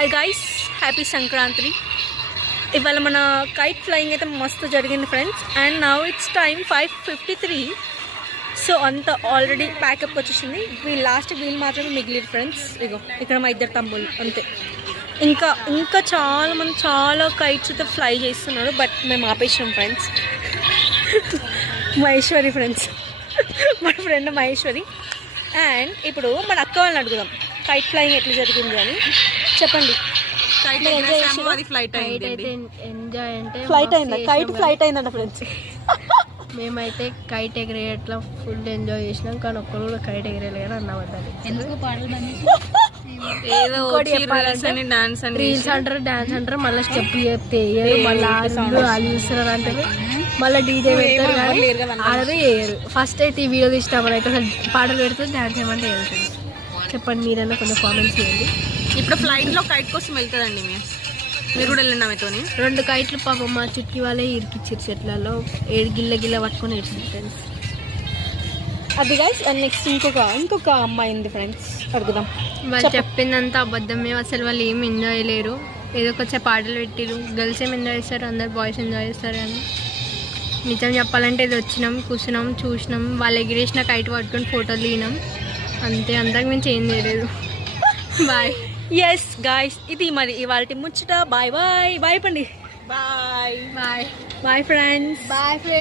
Hi guys, happy Sankranti. ఇవాళ మన kite flying అయితే మస్తు జరిగింది friends. And now it's time 5:53. So అంత ఆల్రెడీ ప్యాకప్ వచ్చేసింది. వీళ్ళు మాత్రమే మిగిలిరు ఫ్రెండ్స్. ఇగో ఇక్కడ మా ఇద్దరు తమ్ముళ్ళు అంతే. ఇంకా చాలా మంది చాలా కైట్స్ అయితే ఫ్లై చేస్తున్నారు. బట్ మేము ఆపేసాం ఫ్రెండ్స్. మహేశ్వరి ఫ్రెండ్స్, మన ఫ్రెండ్ మహేశ్వరి. అండ్ ఇప్పుడు మన అక్క వాళ్ళని అడుగుదాం కైట్ ఫ్లయింగ్ ఎట్లా జరిగింది అని. చెప్పండి. ఫ్లైట్ అయిందంట ఫ్రెండ్స్. మేమైతే కైట్ ఎగిరేయట్లా ఫుల్ ఎంజాయ్ చేసినాం. కానీ ఒక్కరు కూడా కైట్ ఎగిరేయలే కానీ అన్నవద్దాలి. ఎందుకు రీల్స్ అంటారు, డాన్స్ అంటారు, మళ్ళీ స్టెప్ చెప్తే మళ్ళీ చూస్తున్నారు అంటే మళ్ళీ డీజే పెడతారు కానీ ఆడరు వేయరు. ఫస్ట్ అయితే ఈ వీడియో తీసినామని అయితే అసలు పాటలు పెడితే డాన్స్ ఏమంటే వేయరు. చెప్పండి మీరైనా కొంచెం కామెంట్స్ చేయండి. ఇప్పుడు ఫ్లైట్లో కైట్ కోసం వెళ్తుందండి. మీరు కూడా వెళ్ళండి ఆమెతో. 2 కైట్లు పాపం మా చుట్టూ వాళ్ళే ఇరికిచ్చారు చెట్లలో. గిల్ల పట్టుకొని ఏడ్చింది ఫ్రెండ్స్. అది గైస్. అండ్ నెక్స్ట్ ఇంకొక అమ్మాయి ఉంది ఫ్రెండ్స్, అడుగుదాం. వాళ్ళు చెప్పిందంతా అబద్ధమే. అసలు వాళ్ళు ఏం ఎంజాయ్ లేరు. ఏదో కొంచెం పాటలు పెట్టిరు. గర్ల్స్ ఏం ఎంజాయ్ చేస్తారు, అందరు బాయ్స్ ఎంజాయ్ చేస్తారు. కానీ నిజం చెప్పాలంటే ఇది వచ్చినాం, కూర్చున్నాం, చూసినాం, వాళ్ళు ఎగిరేసిన కైట్ పట్టుకొని ఫోటోలు దిగినాం అంతే. అంతకు మించి ఏం చేయలేదు. బాయ్. ఎస్ గాయ్స్, ఇది మరి ఇవాళ ముచ్చట. Bye bye. బాయ్ పండి. Bye bye bye friends. Bye friends.